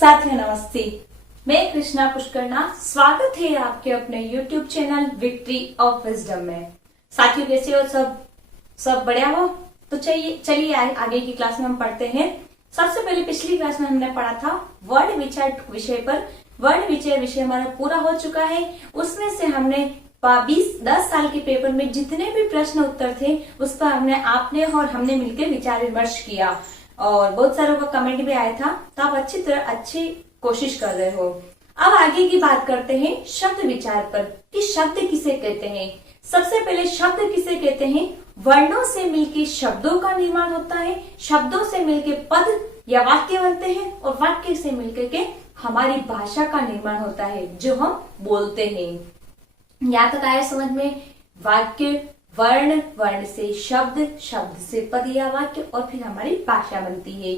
साथियों नमस्ते, मैं कृष्णा पुष्करना। स्वागत है आपके अपने YouTube channel victory of wisdom में। साथियों कैसे हो? सब बढ़िया हो? तो चलिए आगे की क्लास में हम पढ़ते हैं। सबसे पहले पिछली क्लास में हमने पढ़ा था वर्ण विचार विषय पर। वर्ण विचार विषय हमारा पूरा हो चुका है। उसमें से हमने 10 साल के पेपर में जितने भी प्रश्न उत्तर थे उस पर आपने और हमने मिलकर विचार विमर्श किया और बहुत सारों का कमेंट भी आया था। तो आप अच्छी कोशिश कर रहे हो। अब आगे की बात करते हैं शब्द विचार पर कि शब्द किसे कहते हैं। सबसे पहले शब्द किसे कहते हैं? वर्णों से मिलकर शब्दों का निर्माण होता है, शब्दों से मिलकर पद या वाक्य बनते हैं और वाक्य से मिलकर के हमारी भाषा का निर्माण होता है जो हम बोलते हैं। यहाँ तक आया समझ में? वाक्य, वर्ण, वर्ण से शब्द, शब्द से पद या वाक्य और फिर हमारी भाषा बनती है।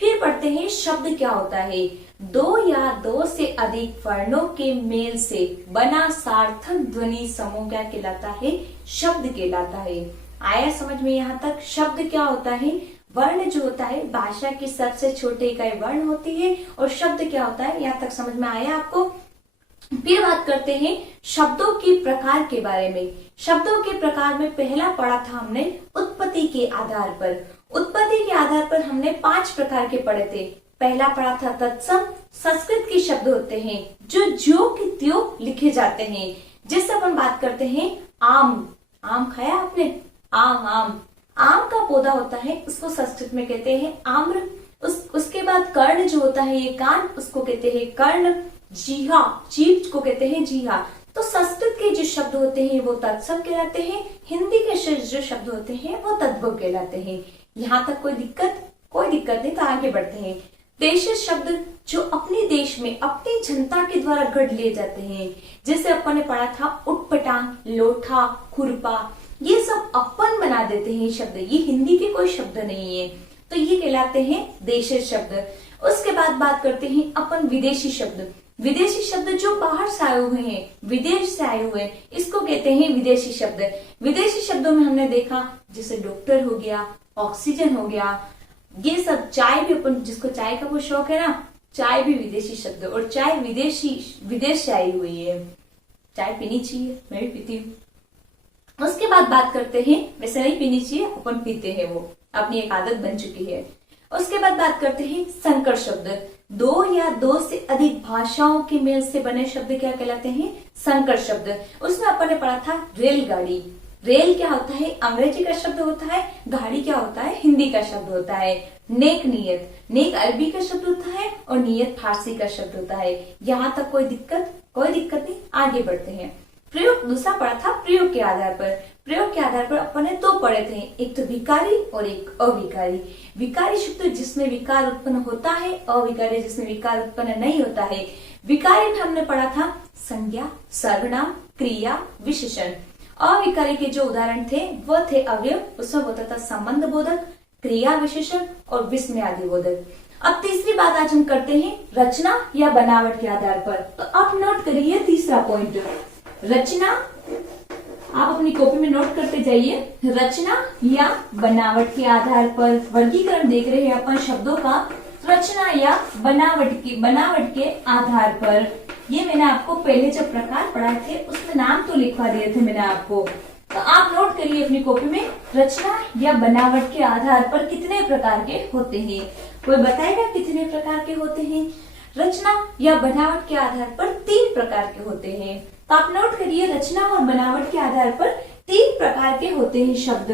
फिर पढ़ते हैं शब्द क्या होता है। दो या दो से अधिक वर्णों के मेल से बना सार्थक ध्वनि समूह क्या कहलाता है? शब्द कहलाता है। आया समझ में यहाँ तक? शब्द क्या होता है? वर्ण जो होता है भाषा की सबसे छोटी इकाई वर्ण होती है और शब्द क्या होता है? यहाँ तक समझ में आया आपको? फिर बात करते हैं शब्दों के प्रकार के बारे में। शब्दों के प्रकार में पहला पढ़ा था हमने उत्पत्ति के आधार पर। उत्पत्ति के आधार पर हमने 5 प्रकार के पढ़े थे। पहला पढ़ा था तत्सम। संस्कृत के शब्द होते हैं जो ज्यों की त्यों लिखे जाते हैं। जैसे अपन बात करते हैं आम। आम खाया आपने? आम का पौधा होता है, उसको संस्कृत में कहते हैं आम्र। उसके बाद कर्ण जो होता है, ये कान, उसको कहते हैं कर्ण। जीहा, जीभ को कहते हैं जीहा। तो संस्कृत के जो शब्द होते हैं वो तत्सम कहलाते हैं। हिंदी के जो शब्द होते हैं वो तद्भव कहलाते हैं। यहाँ तक कोई दिक्कत नहीं। तो आगे बढ़ते हैं। देश शब्द जो अपने देश में अपनी जनता के द्वारा गढ़ लिए जाते हैं। जैसे अपन ने पढ़ा था उटपटांग, लोठा, खुरपा, ये सब अपन बना देते हैं शब्द। ये हिंदी के कोई शब्द नहीं है, तो ये कहलाते हैं देशी शब्द। उसके बाद बात करते हैं अपन विदेशी शब्द। विदेशी शब्द जो बाहर से आए हुए हैं, विदेश से आए हुए हैं, इसको कहते हैं विदेशी शब्द। विदेशी शब्दों में हमने देखा जैसे डॉक्टर हो गया, ऑक्सीजन हो गया, ये सब। चाय भी, अपन जिसको चाय का वो शौक है ना, चाय भी विदेशी शब्द। और चाय विदेश से आई हुई है। चाय पीनी चाहिए, मैं भी पीती हूँ। उसके बाद बात करते हैं, वैसे नहीं पीनी चाहिए, अपन पीते हैं, वो अपनी एक आदत बन चुकी है। उसके बाद बात करते हैं संकर शब्द। दो या दो से अधिक भाषाओं के मेल से बने शब्द क्या कहलाते हैं? संकर शब्द। उसमें अपन ने पढ़ा था रेलगाड़ी। रेल क्या होता है? अंग्रेजी का शब्द होता है। गाड़ी क्या होता है? हिंदी का शब्द होता है। नेक, नियत, नेक अरबी का शब्द होता है और नियत फारसी का शब्द होता है। यहाँ तक कोई दिक्कत नहीं। आगे बढ़ते हैं। प्रयोग दूसरा पढ़ा था प्रयोग के आधार पर। प्रयोग के आधार पर अपन ने 2 पढ़े थे, एक तो विकारी और एक अविकारी। विकारी शब्द जिसमें विकार उत्पन्न होता है, अविकारी जिसमें विकार उत्पन्न नहीं होता है। विकारी में हमने पढ़ा था संज्ञा, सर्वनाम, क्रिया, विशेषण। अविकारी के जो उदाहरण थे वो थे अवयव, उसमें होता था संबंध बोधक, क्रिया विशेषण और विस्मयादि बोधक। अब तीसरी बात आज हम करते हैं रचना या बनावट के आधार पर। तो आप नोट करिए तीसरा पॉइंट, रचना। आप अपनी कॉपी में नोट करते जाइए। रचना या बनावट के आधार पर वर्गीकरण देख रहे हैं अपन शब्दों का। रचना या बनावट के आधार पर, ये मैंने आपको पहले जब प्रकार पढ़ाए थे उसमें नाम तो लिखवा दिए थे मैंने आपको। तो आप नोट करिए अपनी कॉपी में, रचना या बनावट के आधार पर कितने प्रकार के होते हैं? कोई बताएगा कितने प्रकार के होते हैं? रचना या बनावट के आधार पर 3 प्रकार के होते हैं। तो आप नोट करिए, रचना और बनावट के आधार पर 3 प्रकार के होते हैं शब्द।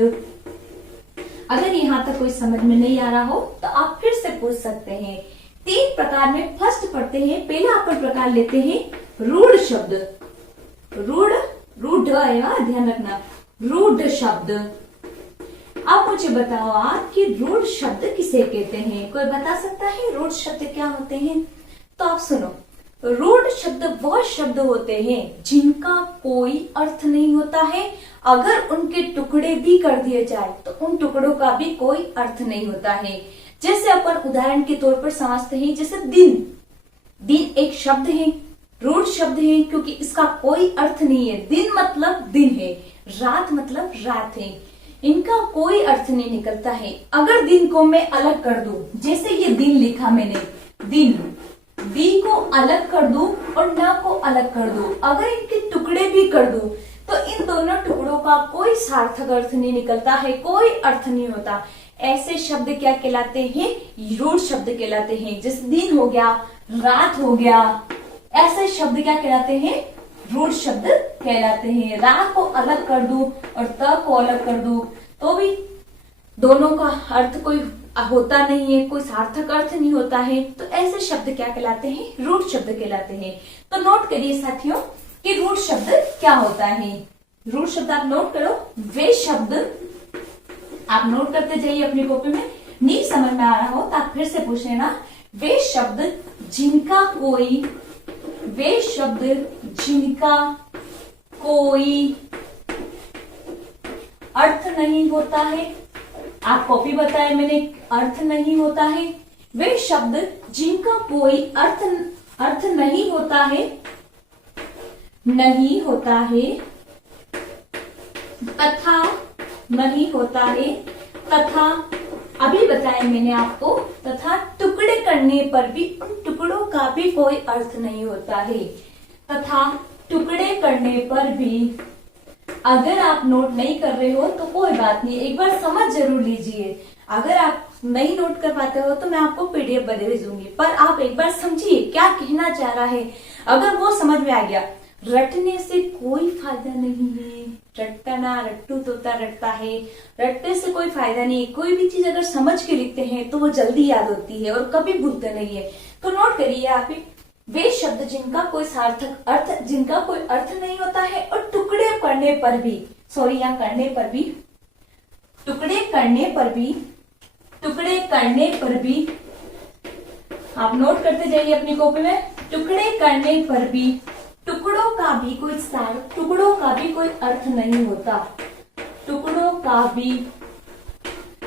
अगर यहाँ तक कोई समझ में नहीं आ रहा हो तो आप फिर से पूछ सकते हैं। 3 प्रकार में फर्स्ट पढ़ते हैं। पहला अपन प्रकार लेते हैं रूढ़ शब्द। रूढ़ है, ध्यान रखना, रूढ़ शब्द। अब मुझे बताओ आप कि रूढ़ शब्द किसे कहते हैं? कोई बता सकता है रूढ़ शब्द क्या होते हैं? तो आप सुनो, रूढ़ शब्द वह शब्द होते हैं जिनका कोई अर्थ नहीं होता है। अगर उनके टुकड़े भी कर दिए जाए तो उन टुकड़ों का भी कोई अर्थ नहीं होता है। जैसे अपन उदाहरण के तौर पर समझते हैं, जैसे दिन एक शब्द है, रूढ़ शब्द है क्योंकि इसका कोई अर्थ नहीं है। दिन मतलब दिन है, रात मतलब रात है, इनका कोई अर्थ नहीं निकलता है। अगर दिन को मैं अलग कर दूं, जैसे ये दिन लिखा मैंने, दिन, अलग कर दूं और न को अलग कर दूं, अगर इनके टुकड़े भी कर दूं तो इन दोनों टुकड़ों का कोई सार्थक अर्थ नहीं निकलता है, कोई अर्थ नहीं होता। ऐसे शब्द क्या कहलाते हैं? रूढ़ शब्द कहलाते हैं। जैसे दिन हो गया, रात हो गया, ऐसे शब्द क्या कहलाते हैं? रूढ़ शब्द कहलाते हैं। रा को अलग कर दूं और त को अलग कर दूं तो भी दोनों का अर्थ कोई होता नहीं है, कोई सार्थक अर्थ नहीं होता है, तो ऐसे शब्द क्या कहलाते हैं? रूढ़ शब्द कहलाते हैं। तो नोट करिए साथियों कि रूढ़ शब्द क्या होता है। रूढ़ शब्द आप नोट करो, वे शब्द आप नोट करते जाइए अपनी कॉपी में। नहीं समझ में आ रहा हो तो आप फिर से पूछ लेना। वे शब्द जिनका कोई, वे शब्द जिनका कोई अर्थ नहीं होता है। आप कॉपी बताए मैंने, अर्थ नहीं होता है। वे शब्द जिनका कोई अर्थ नहीं होता है, नहीं होता है, तथा नहीं होता है, तथा अभी बताया मैंने आपको, तथा टुकड़े करने पर भी उन टुकड़ों का भी कोई अर्थ नहीं होता है। तथा टुकड़े करने पर भी, अगर आप नोट नहीं कर रहे हो तो कोई बात नहीं, एक बार समझ जरूर लीजिए। अगर आप नहीं नोट कर पाते हो तो मैं आपको पीडीएफ भेजूंगी, पर आप एक बार समझिए क्या कहना चाह रहा है। अगर वो समझ में आ गया, रटने से कोई फायदा नहीं है। रटना, रट्टू तोता रटता है, रटने से कोई फायदा नहीं है। कोई भी चीज अगर समझ के लिखते हैं तो वो जल्दी याद होती है और कभी भूलते नहीं है। तो नोट करिए आप, वे शब्द जिनका कोई सार्थक अर्थ, जिनका कोई अर्थ नहीं होता है और टुकड़े करने पर भी, सॉरी यहाँ करने पर भी, टुकड़े करने पर भी, टुकड़े करने पर भी, आप नोट करते जाइए अपनी कॉपी में। टुकड़े करने पर भी टुकड़ों का भी कोई टुकड़ों का भी कोई अर्थ नहीं होता। टुकड़ों का भी,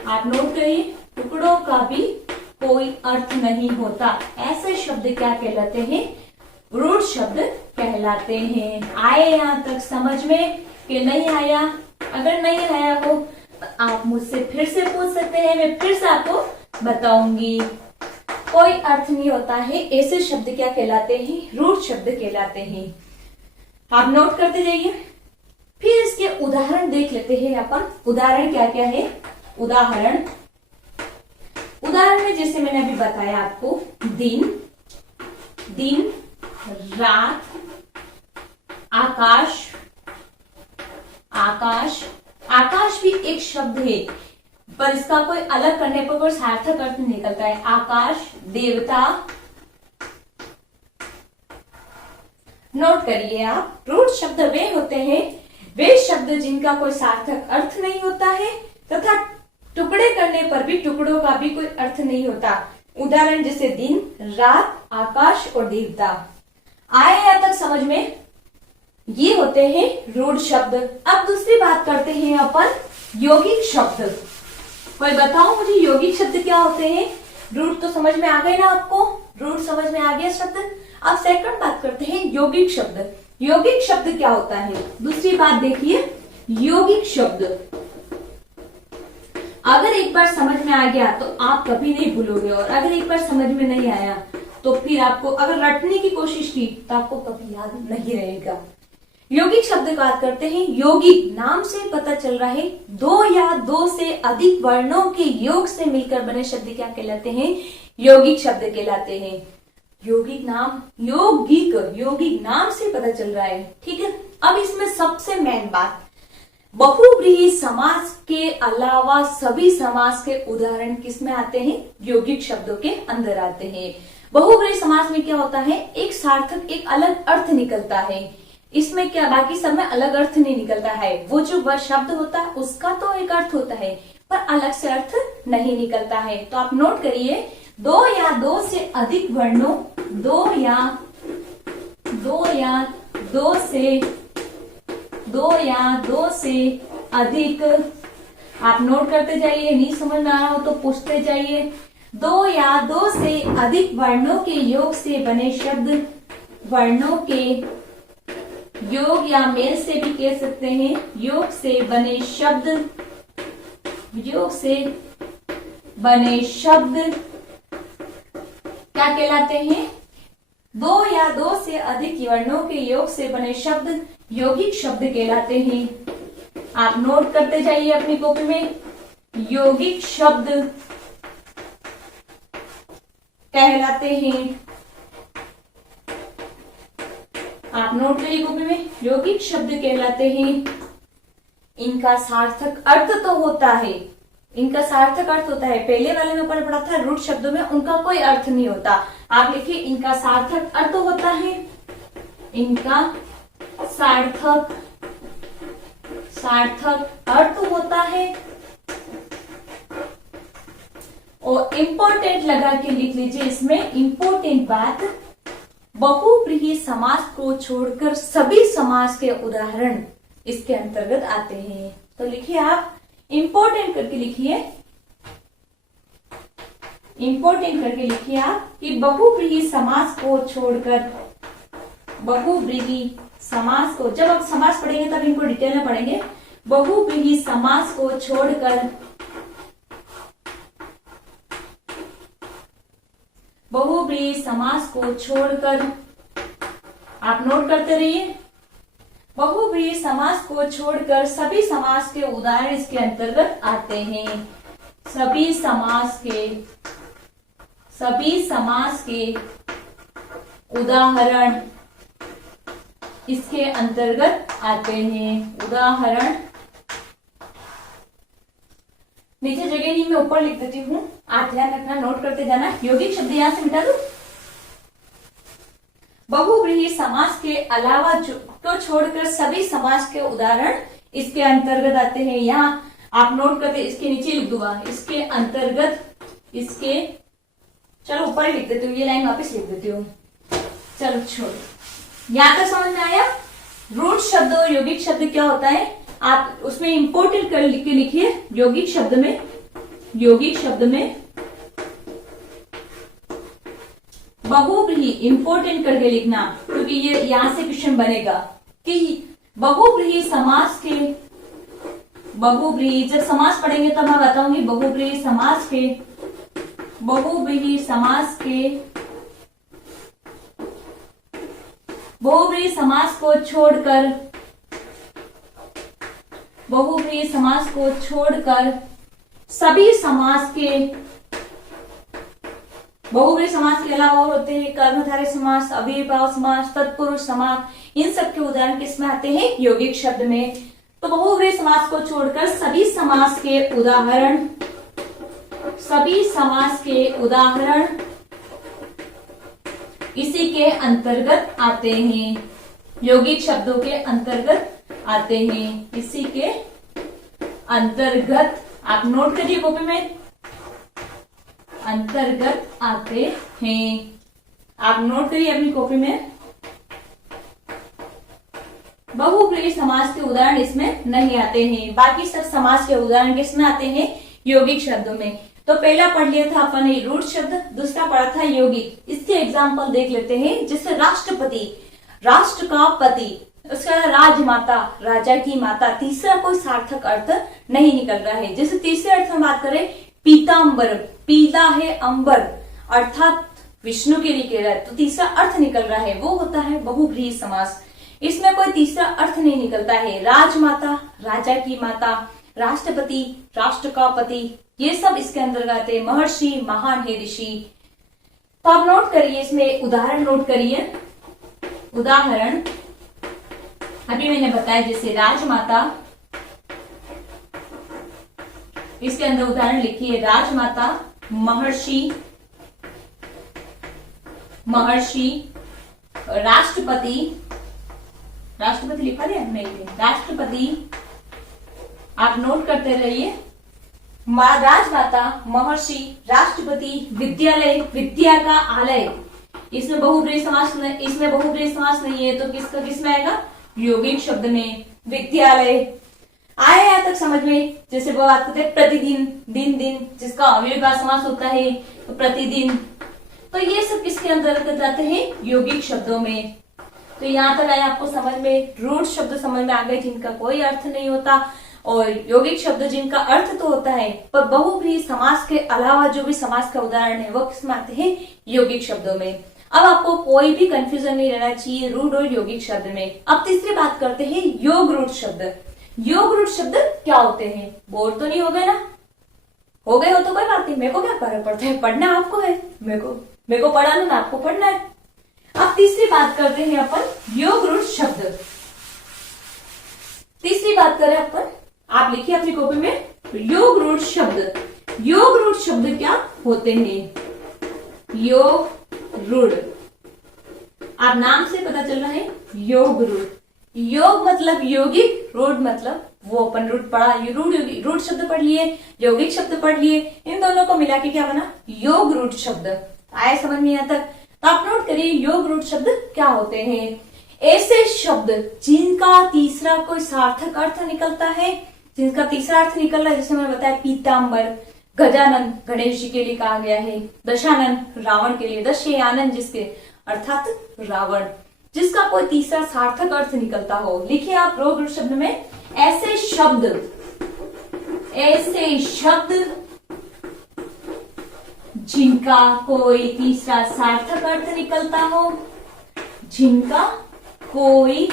आप नोट करिए, टुकड़ों का भी कोई अर्थ नहीं होता। ऐसे शब्द क्या कहलाते हैं? रूढ़ शब्द कहलाते हैं। आए यहाँ तक समझ में कि नहीं आया? अगर नहीं आया हो तो आप मुझसे फिर से पूछ सकते हैं, मैं फिर से आपको बताऊंगी। कोई अर्थ नहीं होता है, ऐसे शब्द क्या कहलाते हैं? रूढ़ शब्द कहलाते हैं। आप नोट करते जाइए। फिर इसके उदाहरण देख लेते हैं अपन। उदाहरण क्या क्या है? उदाहरण में जैसे मैंने अभी बताया आपको, दिन, रात, आकाश, आकाश भी एक शब्द है पर इसका कोई अलग करने पर कोई सार्थक अर्थ निकलता है। आकाश, देवता। नोट करिए आप, रूढ़ शब्द वे होते हैं, वे शब्द जिनका कोई सार्थक अर्थ नहीं होता है तथा टुकड़े करने पर भी टुकड़ों का भी कोई अर्थ नहीं होता। उदाहरण जैसे दिन, रात, आकाश और देवता। आए यहाँ तक समझ में? ये होते हैं रूढ़ शब्द। अब दूसरी बात करते हैं अपन यौगिक शब्द। कोई बताओ मुझे यौगिक शब्द क्या होते हैं? रूढ़ तो समझ में आ गए ना आपको? रूढ़ समझ में आ गया शब्द। अब सेकंड बात करते हैं यौगिक शब्द। यौगिक शब्द क्या होता है? दूसरी बात देखिए, यौगिक शब्द अगर एक बार समझ में आ गया तो आप कभी नहीं भूलोगे, और अगर एक बार समझ में नहीं आया तो फिर आपको अगर रटने की कोशिश की तो आपको कभी याद नहीं रहेगा। यौगिक शब्द की बात करते हैं। यौगिक नाम से पता चल रहा है, दो या दो से अधिक वर्णों के योग से मिलकर बने शब्द क्या कहलाते हैं? यौगिक शब्द कहलाते हैं। यौगिक नाम से पता चल रहा है, ठीक है। अब इसमें सबसे मेन बात, बहुव्रीहि समास के अलावा सभी समास के उदाहरण किसमें आते हैं? यौगिक शब्दों के अंदर आते हैं। बहुव्रीहि समास में क्या होता है? एक सार्थक, एक अलग अर्थ निकलता है। इसमें क्या, बाकी सब में अलग अर्थ नहीं निकलता है। वो जो वह शब्द होता है उसका तो एक अर्थ होता है पर अलग से अर्थ नहीं निकलता है। तो आप नोट करिए, दो या दो से अधिक वर्णों, दो या दो से अधिक, आप नोट करते जाइए। नहीं समझ में आ रहा हो तो पूछते जाइए। दो या दो से अधिक वर्णों के योग से बने शब्द, वर्णों के योग या मेल से भी कह सकते हैं, योग से बने शब्द क्या कहलाते हैं? दो या दो से अधिक वर्णों के योग से बने शब्द यौगिक शब्द कहलाते हैं। आप नोट करते जाइए अपनी कॉपी में, यौगिक शब्द कहलाते हैं। आप नोट करिए कॉपी में, यौगिक शब्द कहलाते हैं। इनका सार्थक अर्थ तो होता है, इनका सार्थक अर्थ होता है। पहले वाले में ऊपर पढ़ा था रूढ़ शब्दों में उनका कोई अर्थ नहीं होता। आप लिखिए इनका सार्थक अर्थ होता है, इनका सार्थक अर्थ होता है। और इंपॉर्टेंट लगा के लिख लीजिए इसमें इंपॉर्टेंट बात, बहुव्रीहि समास को छोड़कर सभी समास के उदाहरण इसके अंतर्गत आते हैं। तो लिखिए आप इंपॉर्टेंट करके लिखिए, इंपॉर्टेंट करके लिखिए आप कि बहुव्रीहि समास को छोड़कर, बहुव्रीहि समास को, जब आप समास पढ़ेंगे तब इनको डिटेल में पढ़ेंगे। बहुव्रीहि समास को छोड़कर, बहुव्रीहि समास को छोड़कर, आप नोट करते रहिए, बहुव्रीहि समास को छोड़कर सभी समास के उदाहरण इसके अंतर्गत आते हैं। सभी समास के उदाहरण इसके अंतर्गत आते हैं। उदाहरण नीचे जगह नहीं, मैं ऊपर लिख देती हूँ, आप ध्यान रखना, नोट करते जाना। यौगिक शब्द यहां से मिटा दो। बहुव्रीहि समास के अलावा को छोड़कर सभी समास के उदाहरण इसके अंतर्गत आते हैं। यहाँ आप नोट करते, इसके नीचे लिख दूंगा, इसके अंतर्गत, इसके, चलो ऊपर ही लिख देती हूँ, ये लाइन वापस लिख देती हूँ। चलो छोड़ो, यहां तक समझ में आया। रूढ़ शब्द और यौगिक शब्द क्या होता है, आप उसमें इंपोर्टेंट कर लिख के लिखिए। यौगिक शब्द में बहुव्रीहि इंपोर्टेंट करके लिखना, क्योंकि ये यहां से क्वेश्चन बनेगा कि बहुव्रीहि समास के, बहुव्रीहि जब समास पढ़ेंगे तब मैं बताऊंगी बहुव्रीहि समास के, बहुव्रीहि समास के, बहुव्रीहि समास को छोड़कर, बहुव्रीहि समास को छोड़कर सभी समास के, बहुव्रीहि समास के अलावा और होते हैं कर्मधारय समास, अव्ययीभाव समास, तत्पुरुष समास, इन सब के उदाहरण किसमें आते हैं, यौगिक शब्द में। तो बहुव्रीहि समास को छोड़कर सभी समास के उदाहरण, सभी समास के उदाहरण इसी के अंतर्गत आते हैं, यौगिक शब्दों के अंतर्गत आते हैं, इसी के अंतर्गत। आप नोट करिए कॉपी में, अंतर्गत आते हैं। आप नोट करिए अपनी कॉपी में। बहुव्रीहि समास के उदाहरण इसमें नहीं आते हैं, बाकी सब समास के उदाहरण किसमें आते हैं, यौगिक शब्दों में। तो पहला पढ़ लिया था अपन ने रूढ़ शब्द, दूसरा पढ़ा था यौगिक। इसके एग्जाम्पल देख लेते हैं, जैसे राष्ट्रपति, राष्ट्र का पति, उसका राजमाता, राजा की माता। तीसरा कोई सार्थक अर्थ नहीं निकल रहा है। जैसे तीसरे अर्थ में बात करें, पीतांबर, पीला है अंबर, अर्थात विष्णु के लिए कह रहा है, तो तीसरा अर्थ निकल रहा है, वो होता है बहुव्रीहि समास। इसमें कोई तीसरा अर्थ नहीं निकलता है। राजमाता, राजा की माता, राष्ट्रपति, राष्ट्र का पति, ये सब इसके अंदर आते हैं। महर्षि, महान है ऋषि। तो आप नोट करिए, इसमें उदाहरण नोट करिए। उदाहरण अभी मैंने बताया, जैसे राजमाता, इसके अंदर उदाहरण लिखिए, राजमाता, महर्षि, महर्षि, राष्ट्रपति, राष्ट्रपति लिखा दिया नहीं, राष्ट्रपति, आप नोट करते रहिए। राजमाता, महर्षि, राष्ट्रपति, विद्यालय, विद्या का आलय। इसमें बहुव्रीहि समास, इसमें बहुव्रीहि समास नहीं है, तो किसका किसमें आएगा, यौगिक शब्द में। विद्यालय आया यहाँ तक समझ में। जैसे वो बात करते हैं प्रतिदिन, दिन दिन, जिसका अव्ययीभाव समास होता है, तो प्रतिदिन। तो ये सब किसके अंतर्गत आते हैं, यौगिक शब्दों में। तो यहाँ तक आया आपको समझ में। रूढ़ शब्द समझ में आ गए जिनका कोई अर्थ नहीं होता, और यौगिक शब्द जिनका अर्थ तो होता है, पर बहुव्रीहि समास के अलावा जो भी समास का उदाहरण है वो किसमें आते हैं, यौगिक शब्दों में। अब आपको कोई भी कंफ्यूजन नहीं रहना चाहिए रूढ़ और यौगिक शब्द में। अब तीसरी बात करते हैं योग रूढ़ शब्द। योग रूढ़ शब्द क्या होते हैं? बोर तो नहीं हो गए ना? हो गए हो तो कोई बात नहीं, मेरे को क्या फर्क पड़ता है, पढ़ना आपको है, मेरे को पढ़ाना ना आपको पढ़ना है। अब तीसरी बात करते हैं अपन योग रूढ़ शब्द। तीसरी बात करें अपन, आप लिखिए अपनी कॉपी में योग रूढ़ शब्द। योग रूढ़ शब्द क्या होते हैं? योग रूढ़, आप नाम से पता चल रहा है योग रूढ़। योग मतलब यौगिक, रूढ़ मतलब वो अपन रूढ़ पढ़ा, रूढ़ शब्द पढ़ लिए, यौगिक शब्द पढ़ लिए, इन दोनों को मिला के क्या बना? योग रूढ़ शब्द। आए समझ में यहाँ तक? तो आप नोट करिए योग रूढ़ शब्द क्या होते हैं। ऐसे शब्द जिनका तीसरा कोई सार्थक अर्थ निकलता है, जिनका तीसरा अर्थ निकल रहा है, जैसे मैंने बताया पीताम्बर, गजानन गणेश जी के लिए कहा गया है, दशानन रावण के लिए, दशयानन जिसके अर्थात रावण, जिसका कोई तीसरा सार्थक अर्थ निकलता हो। लिखिए आप योग रूढ़ शब्द में ऐसे शब्द जिनका कोई तीसरा सार्थक अर्थ निकलता हो, जिनका कोई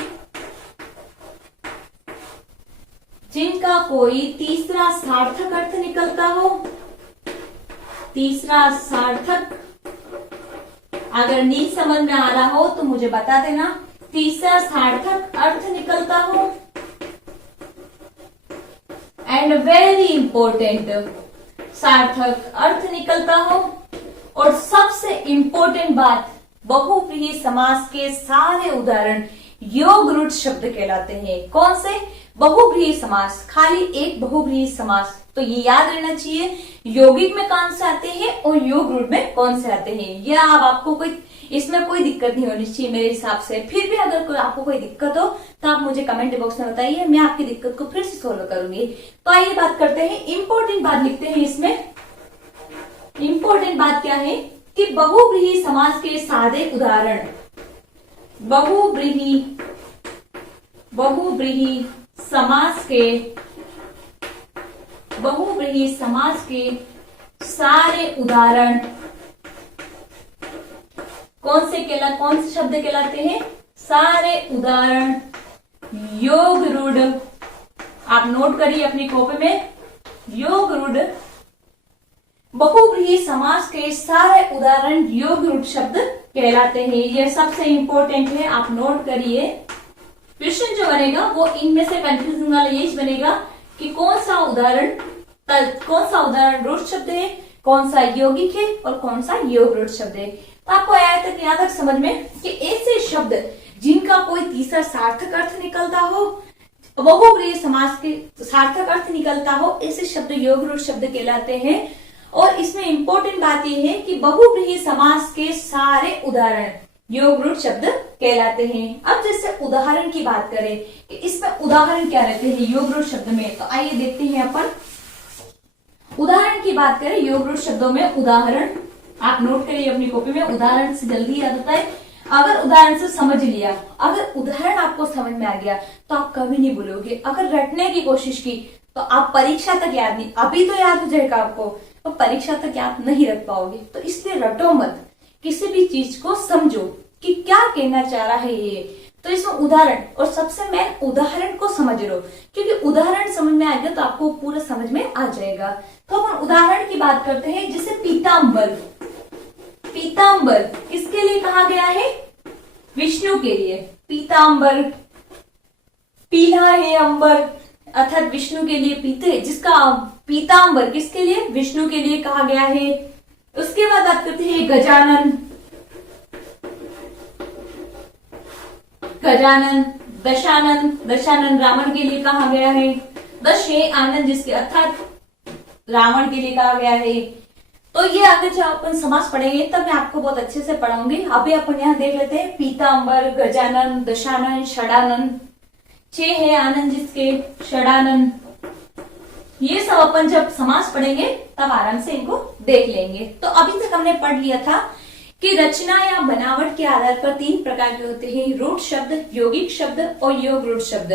तीसरा सार्थक अर्थ निकलता हो। तीसरा सार्थक, अगर नहीं समझ में आ रहा हो तो मुझे बता देना। तीसरा सार्थक अर्थ निकलता हो एंड वेरी इंपॉर्टेंट, सार्थक अर्थ निकलता हो। और सबसे इंपॉर्टेंट बात, बहुव्रीहि समास के सारे उदाहरण योग रूढ़ शब्द कहलाते हैं। कौन से? बहुव्रीहि समास, खाली एक बहुव्रीहि समास। तो ये याद रहना चाहिए यौगिक में कौन से आते हैं और योग रूढ़ में कौन से आते हैं। यह आपको कोई, इसमें कोई दिक्कत नहीं होनी चाहिए मेरे हिसाब से। फिर भी अगर आपको कोई दिक्कत हो तो आप मुझे कमेंट बॉक्स में बताइए, मैं आपकी दिक्कत को फिर से सोल्व करूंगी। तो आइए बात करते हैं, इंपॉर्टेंट बात लिखते हैं इसमें। इंपॉर्टेंट बात क्या है कि बहुव्रीहि समास के सादे उदाहरण, बहुव्रीहि समास के सारे उदाहरण कौन से शब्द कहलाते हैं? सारे उदाहरण योग रूढ़। आप नोट करिए अपनी कॉपी में, योग रूढ़, बहुव्रीहि समास के सारे उदाहरण योग रूढ़ शब्द कहलाते हैं। यह सबसे इंपॉर्टेंट है, आप नोट करिए। क्वेश्चन जो बनेगा वो इनमें से कंफ्यूजन वाला यही बनेगा कि कौन सा उदाहरण रूढ़ शब्द है, कौन सा यौगिक है और कौन सा योग रूढ़ शब्द है। तो आपको यहाँ तक समझ में कि ऐसे शब्द जिनका कोई तीसरा सार्थक अर्थ निकलता हो, बहुव्रीहि समास के सार्थक अर्थ निकलता हो, ऐसे शब्द योग रूढ़ शब्द कहलाते हैं। और इसमें इंपॉर्टेंट बात यह है कि बहुव्रीहि समास के सारे उदाहरण योग रूढ़ शब्द कहलाते हैं। अब जैसे उदाहरण की बात करें कि इसमें उदाहरण क्या रहते हैं योग रूढ़ शब्द में, तो आइए देखते हैं अपन। उदाहरण की बात करें योग रूढ़ शब्दों में, उदाहरण आप नोट करिए अपनी कॉपी में। उदाहरण से जल्दी याद होता है। अगर उदाहरण से समझ लिया, अगर उदाहरण आपको समझ में आ गया तो आप कभी नहीं भूलोगे। अगर रटने की कोशिश की तो आप परीक्षा तक याद नहीं, अभी तो याद हो जाएगा आपको, तो परीक्षा तक याद नहीं रख पाओगे। तो इसलिए रटो मत, किसी भी चीज को समझो कि क्या कहना चाह रहा है ये। तो इसमें उदाहरण, और सबसे मेन उदाहरण को समझ लो, क्योंकि उदाहरण समझ में आएगा तो आपको पूरा समझ में आ जाएगा। तो अपन उदाहरण की बात करते हैं, जैसे पीताम्बर। पीताम्बर किसके लिए कहा गया है? विष्णु के लिए। पीताम्बर, पीला है अंबर, अर्थात विष्णु के लिए पीते, जिसका पीताम्बर किसके लिए? विष्णु के लिए कहा गया है। उसके बाद बात करते हैं गजानन। गजानन, दशानन रावण के लिए कहा गया है। दशयानन जिसके अर्थात रावण के लिए कहा गया है। तो ये आगे जब अपन समास पढ़ेंगे तब मैं आपको बहुत अच्छे से पढ़ाऊंगी। अभी अपन यहाँ देख लेते हैं पीताम्बर, गजानन, दशानन, षडानन, 6 है आनंद जिसके, षडानन। ये सब अपन जब समास पढ़ेंगे तब आराम से इनको देख लेंगे। तो अभी तक हमने पढ़ लिया था कि रचना या बनावट के आधार पर 3 प्रकार के होते हैं, रूढ़ शब्द, यौगिक शब्द और योग रूढ़ शब्द।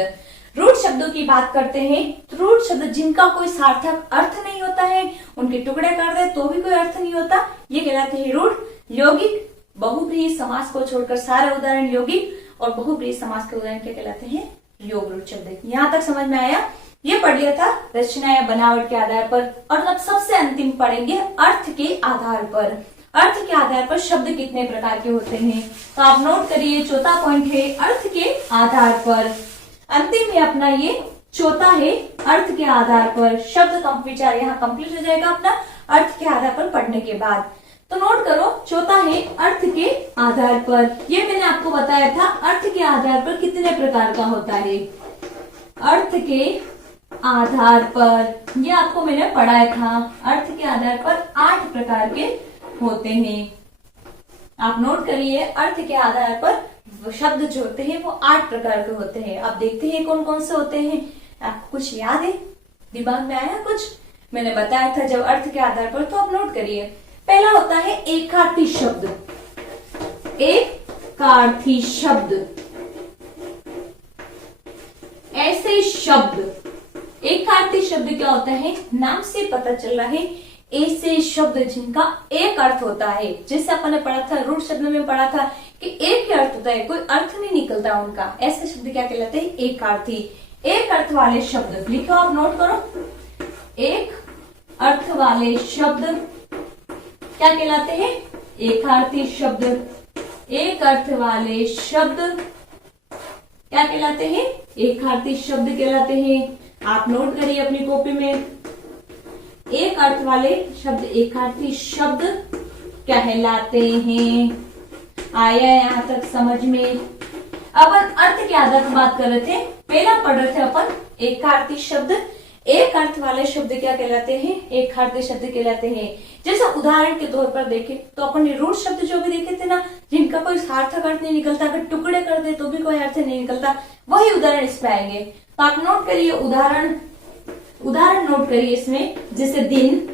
रूढ़ शब्दों की बात करते हैं तो रूढ़ शब्द जिनका कोई सार्थक अर्थ नहीं होता है, उनके टुकड़े कर दे तो भी कोई अर्थ नहीं होता, ये कहलाते हैं रूढ़। यौगिक बहुब्रीहि समास को छोड़कर सारे उदाहरण यौगिक और बहुब्रीहि समास के उदाहरण क्या कहलाते हैं? योग रूढ़ शब्द। यहाँ तक समझ में आया? ये पढ़ लिया था रचना या बनावट के आधार पर। और अब सबसे अंतिम पढ़ेंगे अर्थ के आधार पर। अर्थ के आधार पर शब्द कितने प्रकार के होते हैं? तो आप नोट करिए, चौथा पॉइंट है अर्थ के आधार पर। अंतिम में अपना ये चौथा है अर्थ के आधार पर। शब्द का विचार यहाँ कंप्लीट हो जाएगा अपना अर्थ के आधार पर पढ़ने के बाद। तो नोट करो, चौथा है अर्थ के आधार पर। ये मैंने आपको बताया था अर्थ के आधार पर कितने प्रकार का होता है। अर्थ के आधार पर ये आपको मैंने पढ़ाया था, अर्थ के आधार पर 8 प्रकार के होते हैं। आप नोट करिए, अर्थ के आधार पर शब्द जो होते हैं वो 8 प्रकार के होते हैं। अब देखते हैं कौन कौन से होते हैं। आपको कुछ याद है? दिमाग में आया कुछ? मैंने बताया था जब अर्थ के आधार पर, तो आप नोट करिए। पहला होता है एकार्थी शब्द। एकार्थी शब्द, ऐसे शब्द। एकार्थी शब्द क्या होता है? नाम से पता चल रहा है ऐसे शब्द जिनका एक अर्थ होता है। जैसे अपन ने पढ़ा था, रूढ़ शब्द में पढ़ा था कि एक ही अर्थ होता है, कोई अर्थ नहीं निकलता उनका। ऐसे शब्द क्या कहलाते हैं? एकार्थी। एक अर्थ वाले शब्द लिखो, आप नोट करो। एक अर्थ वाले शब्द क्या कहलाते हैं? एकार्थी शब्द। एक अर्थ वाले शब्द क्या कहलाते हैं? एकार्थी शब्द कहलाते हैं। आप नोट करिए अपनी कॉपी में, एक अर्थ वाले शब्द एकार्थी शब्द कहलाते हैं। आया यहाँ तक समझ में? अपन अर्थ के आधार पर बात कर रहे थे। पहला पढ़ रहे थे अपन एकार्थी शब्द। एक अर्थ वाले शब्द क्या कहलाते हैं? एकार्थी शब्द कहलाते हैं। जैसे उदाहरण के तौर पर देखें तो अपन ने रूढ़ शब्द जो भी देखे थे ना, जिनका कोई सार्थक अर्थ नहीं निकलता, अगर टुकड़े कर दे तो भी कोई अर्थ नहीं निकलता, वही उदाहरण इसमें आएंगे। तो आप नोट करिए, उदाहरण नोट करिए इसमें। जैसे दिन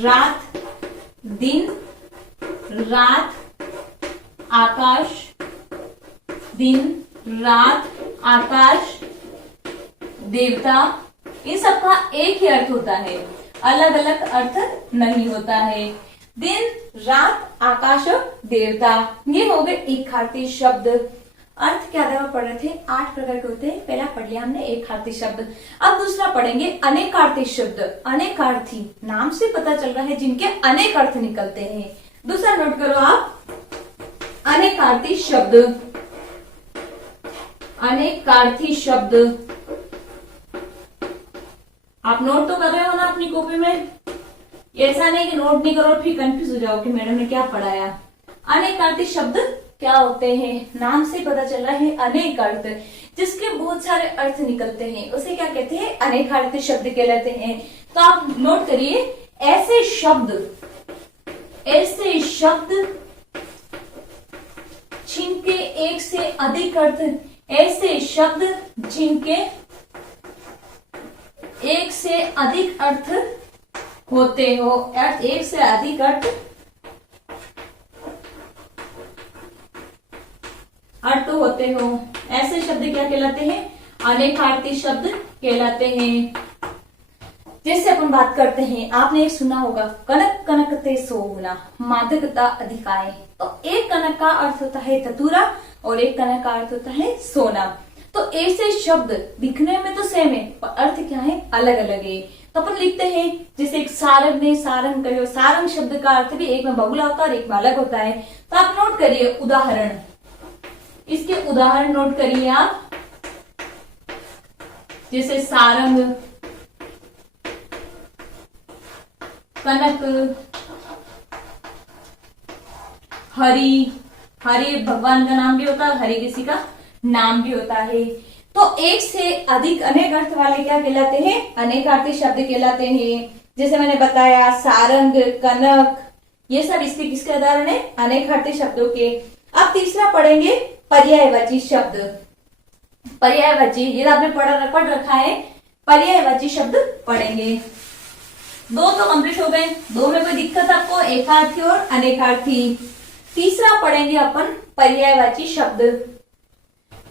रात, दिन रात आकाश, दिन रात आकाश देवता, इन सब का एक ही अर्थ होता है, अलग अलग अर्थ नहीं होता है। दिन रात आकाश देवता, ये हो गए एकार्थी शब्द। अर्थ के आधार पर पढ़ रहे थे, 8 प्रकार के होते हैं। पहला पढ़ लिया हमने एकार्थी शब्द। अब दूसरा पढ़ेंगे अनेकार्थी शब्द। अनेकार्थी, नाम से पता चल रहा है जिनके अनेक अर्थ निकलते हैं। दूसरा नोट करो आप, अनेकार्थी शब्द। अनेकार्थी शब्द आप नोट तो कर रहे हो ना अपनी कॉपी में? ऐसा नहीं कि नोट नहीं करो फिर कंफ्यूज हो जाओ कि मैडम ने क्या पढ़ाया। अनेकार्थी शब्द क्या होते हैं? नाम से पता चल रहा है अनेक अर्थ, जिसके बहुत सारे अर्थ निकलते हैं, उसे क्या कहते हैं? अनेकार्थी शब्द कहलाते हैं। तो आप नोट करिए, ऐसे शब्द जिनके एक से अधिक अर्थ, ऐसे शब्द जिनके एक से अधिक अर्थ होते हो, एक से अधिक अर्थ होते हो, ऐसे शब्द क्या कहलाते हैं? अनेकार्थी शब्द कहलाते हैं। जैसे अपन बात करते हैं, आपने एक सुना होगा, कनक कनकते सोना मादकता अधिकाय। तो एक कनक का अर्थ होता है धतूरा और एक कनक का अर्थ होता है सोना। तो ऐसे शब्द दिखने में तो सेम है पर अर्थ क्या है? अलग अलग है। तो अपन लिखते हैं, जैसे एक सारंग ने सारंग कहो, सारंग शब्द का अर्थ भी एक में बहुला होता है और एक में अलग होता है। तो आप नोट करिए उदाहरण, इसके उदाहरण नोट करिए आप। जैसे सारंग, कनक, हरि, हरि भगवान का नाम भी होता है, हरि किसी का नाम भी होता है। तो एक से अधिक अनेक अर्थ वाले क्या कहलाते हैं? अनेकार्थी शब्द कहलाते हैं। जैसे मैंने बताया सारंग, कनक, ये सब इसके किसके उदाहरण है? अनेकार्थी शब्दों के। अब तीसरा पढ़ेंगे पर्यायवाची शब्द। पर्यायवाची, ये आपने पढ़ रखा है, पर्यायवाची शब्द पढ़ेंगे। 2 तो कंप्लीट हो गए, 2 में कोई दिक्कत आपको? एकार्थी और अनेकार्थी। तीसरा पढ़ेंगे अपन पर्यायवाची शब्द,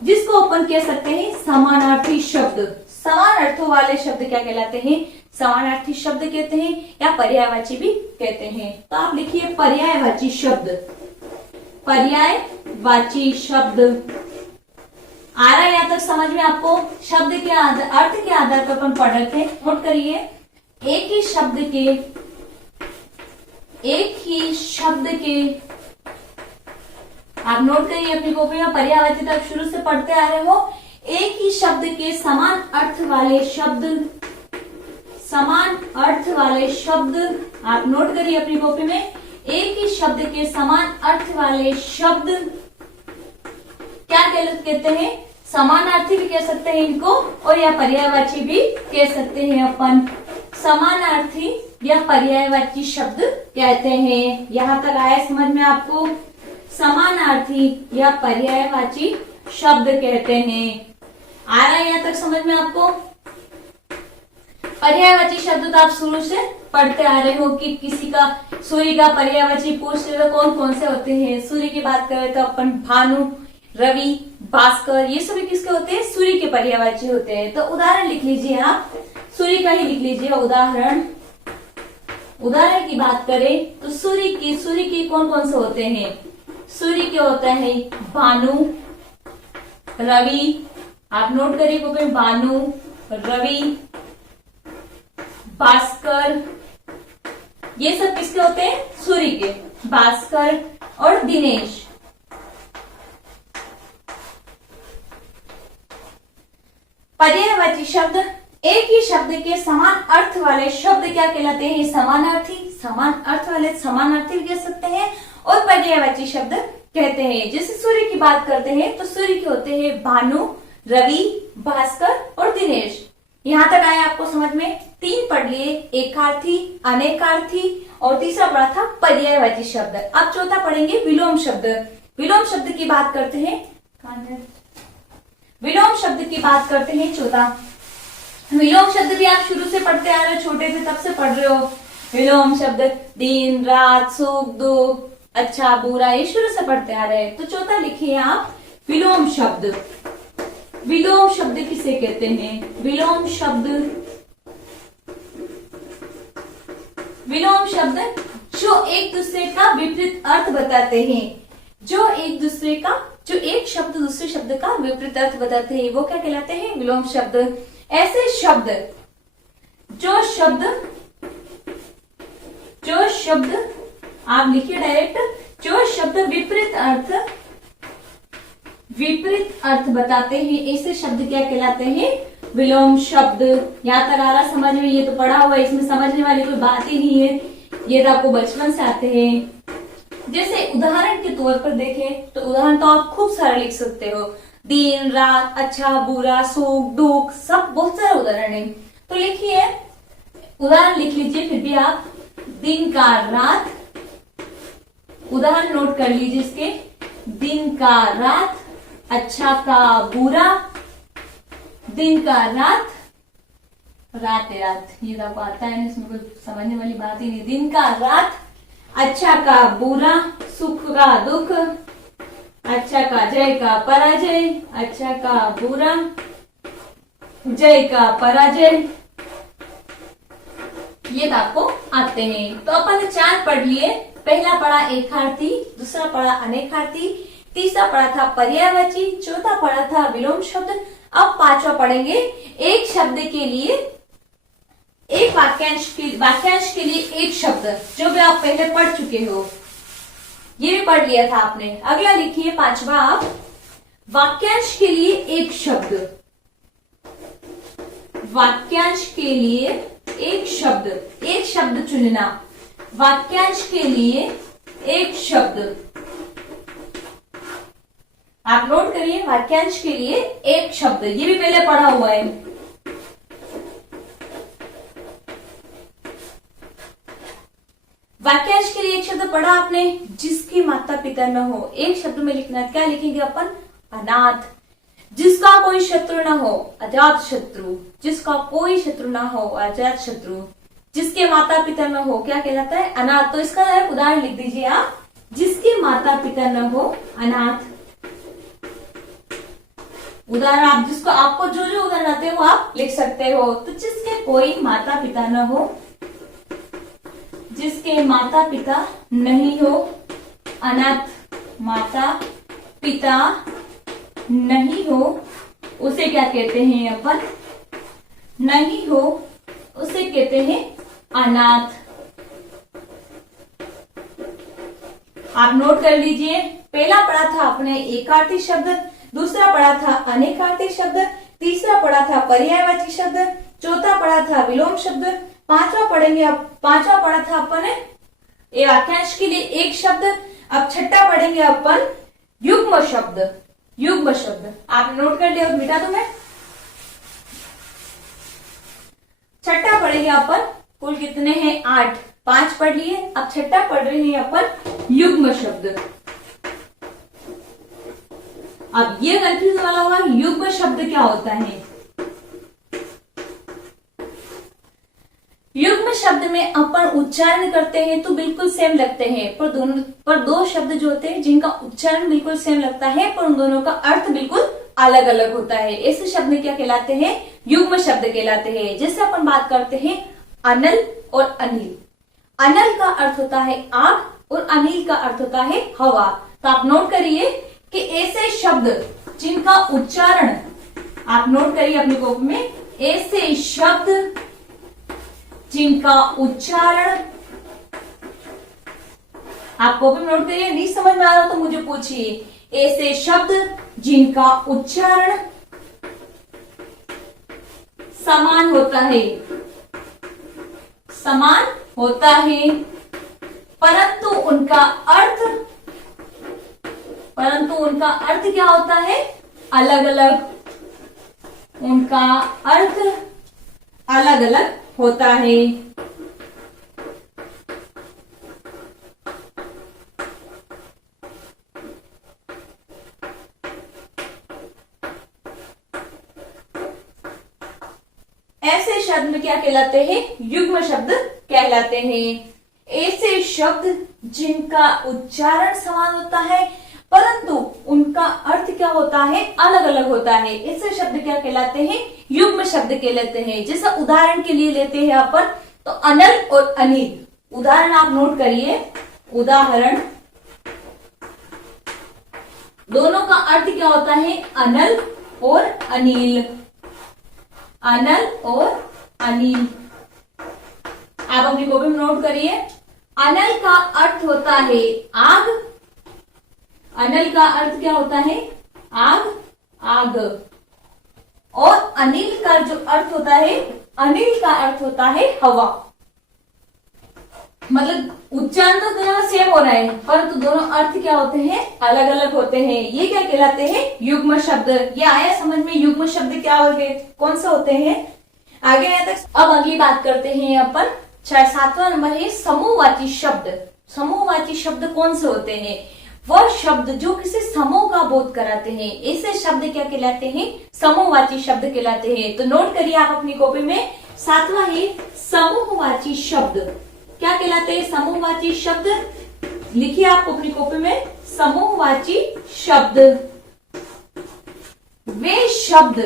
जिसको अपन कह सकते हैं समानार्थी शब्द। समान अर्थों वाले शब्द क्या कहलाते हैं? समानार्थी शब्द कहते हैं या पर्यायवाची भी कहते हैं। तो आप लिखिए पर्यायवाची शब्द। पर्यायवाची शब्द। आ रहा है यहाँ तक समझ में आपको? शब्द के अर्थ के आधार पर अपन पढ़ रहे थे, नोट करिए। एक ही शब्द के आप नोट करिए अपनी कॉपी में, पर्यायवाची तक शुरू से पढ़ते आ रहे हो। एक ही शब्द के समान अर्थ वाले शब्द आप नोट करिए अपनी कॉपी में। एक ही शब्द के समान अर्थ वाले शब्द क्या कहते हैं? समानार्थी भी कह सकते हैं इनको, और या पर्यायवाची भी कह सकते हैं अपन। समानार्थी या पर्यायवाची शब्द कहते हैं। यहां तक आया समझ में आपको? समानार्थी या पर्यायवाची शब्द कहते हैं। आ रहा है यहाँ तक समझ में आपको? पर्यायवाची शब्द तो आप शुरू से पढ़ते आ रहे हो कि किसी का सूर्य का पर्यायवाची पूछ रहे तो कौन कौन से होते हैं। सूर्य की बात करें तो अपन भानु, रवि, भास्कर, ये सभी किसके होते हैं? सूर्य के पर्यायवाची होते हैं। तो उदाहरण लिख लीजिए आप, सूर्य का ही लिख लीजिए उदाहरण की बात करें तो सूर्य के कौन कौन से होते हैं? सूर्य के होता है भानु, रवि, आप नोट करिए क्योंकि भानु, रवि, भास्कर, ये सब किसके होते हैं? सूर्य के। भास्कर और दिनेश। पर्यायवाची शब्द एक ही शब्द के समान अर्थ वाले शब्द क्या कहलाते हैं? समानार्थी। समान अर्थ वाले समानार्थी कह सकते हैं और पर्यायवाची शब्द कहते हैं। जैसे सूर्य की बात करते हैं तो सूर्य के होते हैं भानु, रवि, भास्कर और दिनेश। यहां तक आया आपको समझ में? 3 पढ़ लिए, एकार्थी, अनेकार्थी और तीसरा पढ़ा था पर्यायवाची शब्द। अब चौथा पढ़ेंगे विलोम शब्द। विलोम शब्द की बात करते हैं, विलोम शब्द की बात करते हैं चौथा। विलोम शब्द भी आप शुरू से पढ़ते आ रहे हो, छोटे थे तब से पढ़ रहे हो। विलोम शब्द दिन, रात, सुख, दुख, अच्छा, बुरा, ये शुरू से पढ़ते आ रहे हैं। तो चौथा लिखिए आप विलोम शब्द। विलोम शब्द किसे कहते हैं? विलोम शब्द जो एक दूसरे का विपरीत अर्थ बताते हैं। जो एक शब्द दूसरे शब्द का विपरीत अर्थ बताते हैं वो क्या कहलाते हैं? विलोम शब्द। ऐसे शब्द जो शब्द आप लिखिए डायरेक्ट, जो शब्द विपरीत अर्थ बताते हैं ऐसे शब्द क्या कहलाते हैं? विलोम शब्द। यहाँ तक आ रहा समझ में? ये तो पढ़ा हुआ है, इसमें समझने वाली कोई बात ही नहीं है, ये तो आपको बचपन से आते हैं। जैसे उदाहरण के तौर पर देखें तो उदाहरण तो आप खूब सारे लिख सकते हो। दिन, रात, अच्छा, बुरा, सुख, दुख, सब बहुत सारे उदाहरण है। तो लिखिए, उदाहरण लिख लीजिए फिर भी आप। दिन का रात, उदाहरण नोट कर लीजिए इसके। दिन का रात, अच्छा का बुरा, दिन का रात, रात है रात, ये तो आपको आता है, इसमें कोई समझने वाली बात ही नहीं। दिन का रात, अच्छा का बुरा, सुख का दुख, अच्छा का जय का पराजय, अच्छा का बुरा, जय का पराजय, ये तो आपको आते हैं। तो अपन ने 4 पढ़ लिए। पहला पढ़ा एकार्थी, दूसरा पढ़ा अनेकार्थी, तीसरा पढ़ा था पर्यायवाची, चौथा पढ़ा था विलोम शब्द। अब 5वां पढ़ेंगे एक शब्द के लिए, एक वाक्यांश के लिए एक शब्द, जो भी आप पहले पढ़ चुके हो, ये भी पढ़ लिया था आपने। अगला लिखिए 5वां आप, वाक्यांश के लिए एक शब्द। वाक्यांश के लिए एक शब्द चुनना। वाक्यांश के लिए एक शब्द आप नोट करिए। वाक्यांश के लिए एक शब्द, ये भी पहले पढ़ा हुआ है। वाक्यांश के लिए एक शब्द पढ़ा आपने, जिसके माता पिता न हो। एक शब्द में लिखना है, क्या लिखेंगे अपन? अनाथ। जिसका कोई शत्रु न हो, अजात शत्रु। जिसका कोई शत्रु न हो, अजात शत्रु। जिसके माता पिता न हो, क्या कहलाता है? अनाथ। तो इसका एक उदाहरण लिख दीजिए आप, जिसके माता पिता न हो, अनाथ। उदाहरण आप जिसको आपको जो जो उदाहरण आते हो आप लिख सकते हो। तो जिसके कोई माता पिता न हो, जिसके माता पिता नहीं हो, अनाथ। माता पिता नहीं हो उसे क्या कहते हैं अपन, नहीं हो उसे कहते हैं अनाथ। आप नोट कर लीजिए, पहला पढ़ा था आपने एकार्थी शब्द, दूसरा पढ़ा था अनेकार्थी शब्द, तीसरा पढ़ा था पर्यायवाची शब्द, चौथा पढ़ा था विलोम शब्द, पांचवा पढ़ा था अपन ये वाक्यांश के लिए एक शब्द। अब छठा पढ़ेंगे अपन युग्म शब्द। युग्म शब्द आप नोट कर लिया, मिटा दो मैं। छठा पढ़ेंगे अपन, कुल कितने हैं 8, 5 पढ़ लिए, अब छठा पढ़ रहे हैं अपन युग्म शब्द। अब ये कंफ्यूज वाला होगा, युग्म शब्द क्या होता है। युग्म शब्द में अपन उच्चारण करते हैं तो बिल्कुल सेम लगते हैं, पर दो शब्द जो होते हैं जिनका उच्चारण बिल्कुल सेम लगता है पर उन दोनों का अर्थ बिल्कुल अलग अलग होता है। ऐसे शब्द क्या कहलाते हैं, युग्म शब्द कहलाते हैं। जैसे अपन बात करते हैं अनल और अनिल। अनल का अर्थ होता है आग और अनिल का अर्थ होता है हवा। तो आप नोट करिए कि ऐसे शब्द जिनका उच्चारण, आप नोट करिए अपनी कॉपी में, ऐसे शब्द जिनका उच्चारण, आप कॉपी में नोट करिए, नहीं समझ में आ रहा तो मुझे पूछिए। ऐसे शब्द जिनका उच्चारण समान होता है, समान होता है, परंतु उनका अर्थ क्या होता है, अलग अलग, उनका अर्थ अलग अलग होता है। ऐसे शब्द में क्या कहलाते हैं, युग्म शब्द कहलाते हैं। ऐसे शब्द जिनका उच्चारण समान होता है परंतु उनका अर्थ क्या होता है, अलग अलग होता है, ऐसे शब्द क्या कहलाते हैं, युग्म शब्द कहलाते हैं। जैसा उदाहरण के लिए लेते हैं अपन तो अनल और अनिल। उदाहरण आप नोट करिए, उदाहरण, दोनों का अर्थ क्या होता है, अनल और अनिल, अनल और अनिल। आप अपनी कॉपी में नोट करिए, अनल का अर्थ होता है आग, अनल का अर्थ क्या होता है, आग, आग। और अनिल का जो अर्थ होता है, अनिल का अर्थ होता है हवा। मतलब उच्चारण तो दोनों सेम हो रहा है परंतु दोनों अर्थ क्या होते हैं, अलग अलग होते हैं। ये क्या कहलाते हैं, युग्म शब्द। ये आया समझ में, युग्म शब्द क्या होते, कौन सा होते हैं, आगे आया तक। अब अगली बात करते हैं अपन, 7वां नंबर है समूहवाची शब्द। समूहवाची शब्द कौन से होते हैं, वह शब्द जो किसी समूह का बोध कराते हैं, ऐसे शब्द क्या कहलाते हैं, समूहवाची शब्द कहलाते हैं। तो नोट करिए आप अपनी कॉपी में, 7वां है समूहवाची शब्द। क्या कहलाते हैं समूहवाची शब्द, लिखिए आप अपनी कॉपी में, समूहवाची शब्द वे शब्द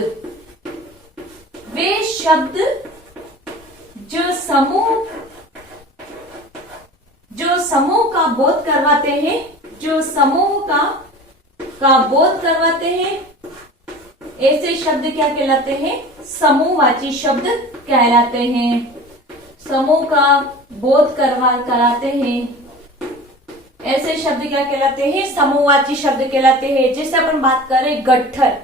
जो समूह का बोध करवाते हैं, जो समूह का बोध करवाते हैं, ऐसे शब्द क्या कहलाते हैं, समूहवाची शब्द कहलाते हैं। समूह का बोध कराते हैं, ऐसे शब्द क्या कहलाते हैं, समूहवाची शब्द कहलाते हैं। जैसे अपन बात करें गट्ठर,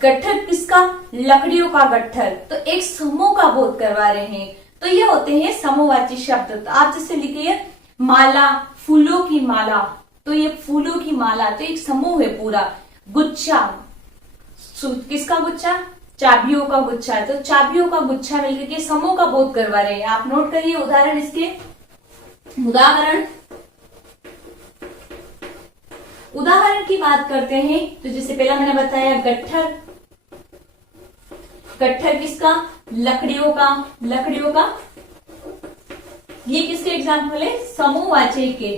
गट्ठर किसका, लकड़ियों का गट्ठर, तो एक समूह का बोध करवा रहे हैं, तो ये होते हैं समूहवाची शब्द। तो आप जैसे लिखिए माला, फूलों की माला, तो ये फूलों की माला तो एक समूह है पूरा। गुच्छा, किसका गुच्छा, चाबियों का गुच्छा, तो चाबियों का गुच्छा मिलकर के समूह का बोध करवा रहे हैं। आप नोट करिए उदाहरण इसके, उदाहरण की बात करते हैं तो जैसे पहला मैंने बताया गट्ठर, गट्ठर किसका, लकड़ियों का, ये किसके एग्जाम्पल है, समूहवाची के,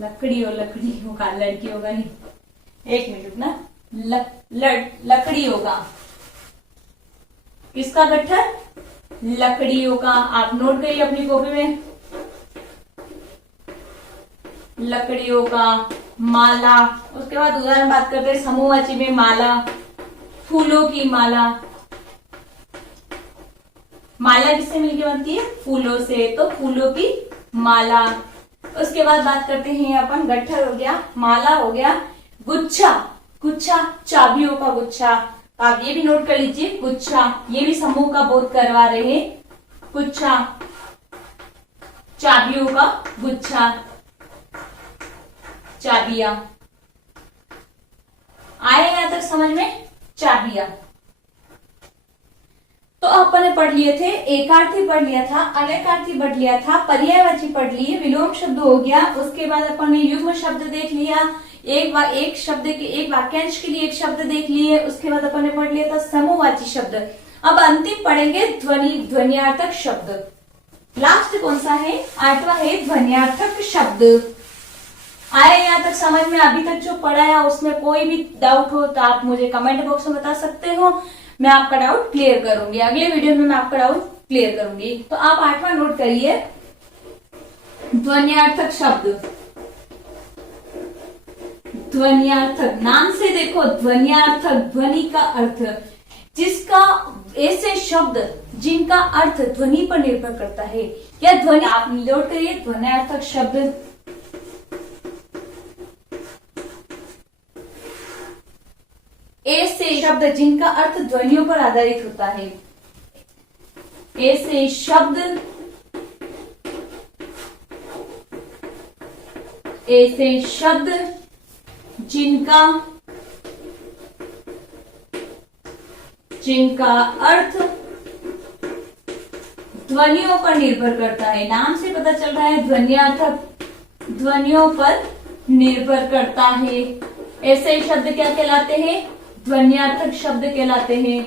लकड़ियों का, लड़कियों का नहीं, एक मिनट ना, लकड़ियों का, किसका गट्ठर, लकड़ियों का। आप नोट करिए अपनी कॉपी में, लकड़ियों का। माला। उसके बाद उदाहरण बात करते हैं समूहवाची में माला, फूलों की माला। माला किससे मिलकर बनती है? फूलों से, तो फूलों की माला। उसके बाद बात करते हैं अपन, गट्ठर हो गया, माला हो गया, गुच्छा। गुच्छा चाबियों का गुच्छा, आप ये भी नोट कर लीजिए, गुच्छा, ये भी समूह का बोध करवा रहे हैं। गुच्छा चाबियों का गुच्छा, चाबियां। आए यहां तक समझ में? चाबियां। तो अपन ने पढ़ लिए थे, एकार्थी पढ़ लिया था, अनेकार्थी पढ़ लिया था, पर्यायवाची पढ़ लिए, विलोम शब्द हो गया। उसके बाद अपन ने युग्म शब्द देख लिया, एक शब्द के एक वाक्यांश के लिए एक शब्द देख लिए। उसके बाद अपन ने पढ़ लिया था समूहवाची शब्द। अब अंतिम पढ़ेंगे ध्वन्यार्थक शब्द। लास्ट कौन सा है? 8वां है ध्वन्यार्थक शब्द। आया यहाँ तक समझ में? अभी तक जो पढ़ा है उसमें कोई भी डाउट हो तो आप मुझे कमेंट बॉक्स में बता सकते हो, मैं आपका डाउट क्लियर करूंगी। अगले वीडियो में मैं आपका डाउट क्लियर करूंगी। तो आप 8वां नोट करिए, ध्वन्यार्थक शब्द। ध्वन्यार्थक, नाम से देखो, ध्वन्यार्थक, ध्वनि का अर्थ, जिसका ऐसे शब्द जिनका अर्थ ध्वनि पर निर्भर करता है, या ध्वनि, आप नोट करिए ध्वन्यार्थक शब्द। ऐसे शब्द जिनका अर्थ ध्वनियों पर आधारित होता है, ऐसे शब्द, ऐसे शब्द जिनका अर्थ ध्वनियों पर निर्भर करता है। नाम से पता चल रहा है ध्वन्यार्थक, ध्वनियों पर निर्भर करता है। ऐसे शब्द क्या कहलाते हैं? ध्वन्यार्थक शब्द कहलाते हैं।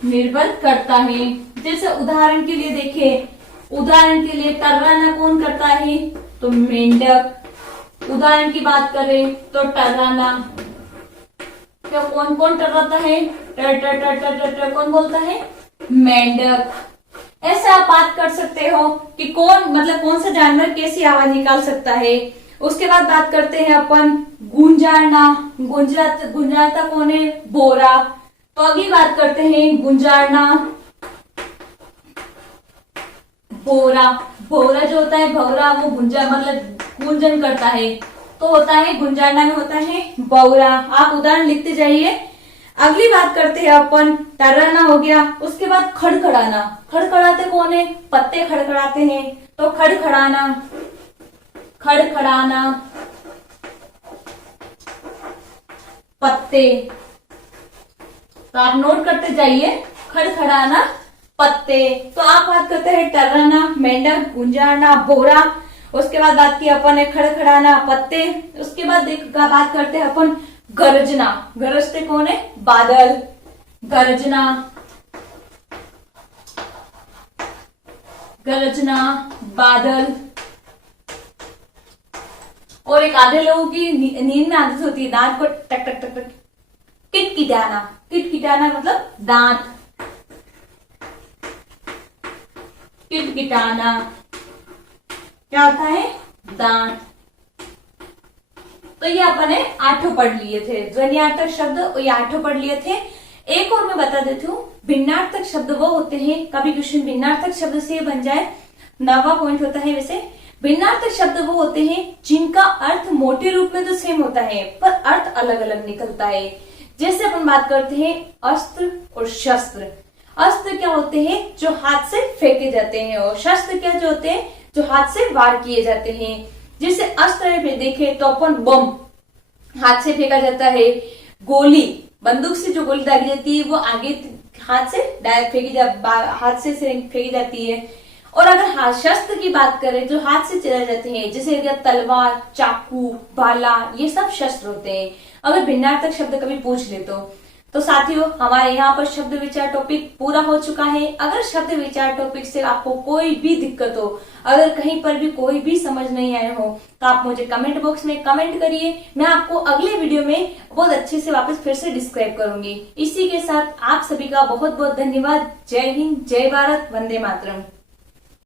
निर्भर करता है। जैसे उदाहरण के लिए देखें, उदाहरण के लिए टर्राना कौन करता है? तो मेंढक। उदाहरण की बात करें तो टर्राना, क्या कौन कौन टर्राता है? टर टर टर टर टर टर, कौन बोलता है? मेंढक। ऐसे आप बात कर सकते हो कि कौन, मतलब कौन सा जानवर कैसी आवाज निकाल सकता है। उसके बाद बात करते हैं अपन गुंजारना। गुंजारता कौन है? बोरा। तो अगली बात करते हैं गुंजारना, बोरा। बोरा जो होता है भौरा, वो गुंजन करता है, तो होता है गुंजारना में होता है बौरा। आप उदाहरण लिखते जाइए। अगली बात करते हैं अपन, टर्राना हो गया। उसके बाद खड़खड़ाना। खड़खड़ाते कौन है? पत्ते खड़खड़ाते हैं, तो खड़खड़ाना, खड़खड़ाना, पत्ते। तो आप नोट करते जाइए, खड़खड़ाना, पत्ते। तो आप बात करते हैं टर्राना, मेंढक, गुंजारना, बोरा। उसके बाद बात की अपन है खड़खड़ाना, पत्ते। उसके बाद बात करते हैं अपन गरजना। गरजते कौन है? बादल। गरजना, गरजना, बादल। और एक आधे लोगों की नींद में आदत होती है दांत को टक टक टक टक किटकिटाना। किटकिटाना मतलब दांत, किटकिटाना क्या होता है? दांत। तो ये अपन ने 8 पढ़ लिए थे ध्वन्यार्थक शब्द, और ये 8 पढ़ लिए थे। एक और मैं बता देती हूँ, भिन्नार्थक शब्द वो होते हैं, कभी क्वेश्चन भिन्नार्थक शब्द से बन जाए, 9वां पॉइंट होता है। वैसे भिन्नार्थक शब्द वो होते हैं जिनका अर्थ मोटे रूप में तो सेम होता है पर अर्थ अलग अलग निकलता है। जैसे अपन बात करते हैं अस्त्र और शस्त्र। अस्त्र क्या होते हैं? जो हाथ से फेंके जाते हैं, और शस्त्र क्या जो होते हैं? जो हाथ से वार किए जाते हैं। जैसे अस्त्र में देखें तो अपन बम हाथ से फेंका जाता है, गोली बंदूक से जो गोली दागी जाती है वो आगे हाथ से डायरेक्ट हाथ से फेंकी जाती है। और अगर शस्त्र की बात करें जो हाथ से चलाए जाते हैं, जैसे तलवार, चाकू, भाला, ये सब शस्त्र होते हैं। अगर भिन्नार्थक शब्द कभी पूछ ले तो साथियों हमारे यहाँ पर शब्द विचार टॉपिक पूरा हो चुका है। अगर शब्द विचार टॉपिक से आपको कोई भी दिक्कत हो, अगर कहीं पर भी कोई भी समझ नहीं आया हो, तो आप मुझे कमेंट बॉक्स में कमेंट करिए। मैं आपको अगले वीडियो में बहुत अच्छे से वापस फिर से डिस्क्राइब करूंगी। इसी के साथ आप सभी का बहुत बहुत धन्यवाद। जय हिंद, जय भारत, वंदे मातरम।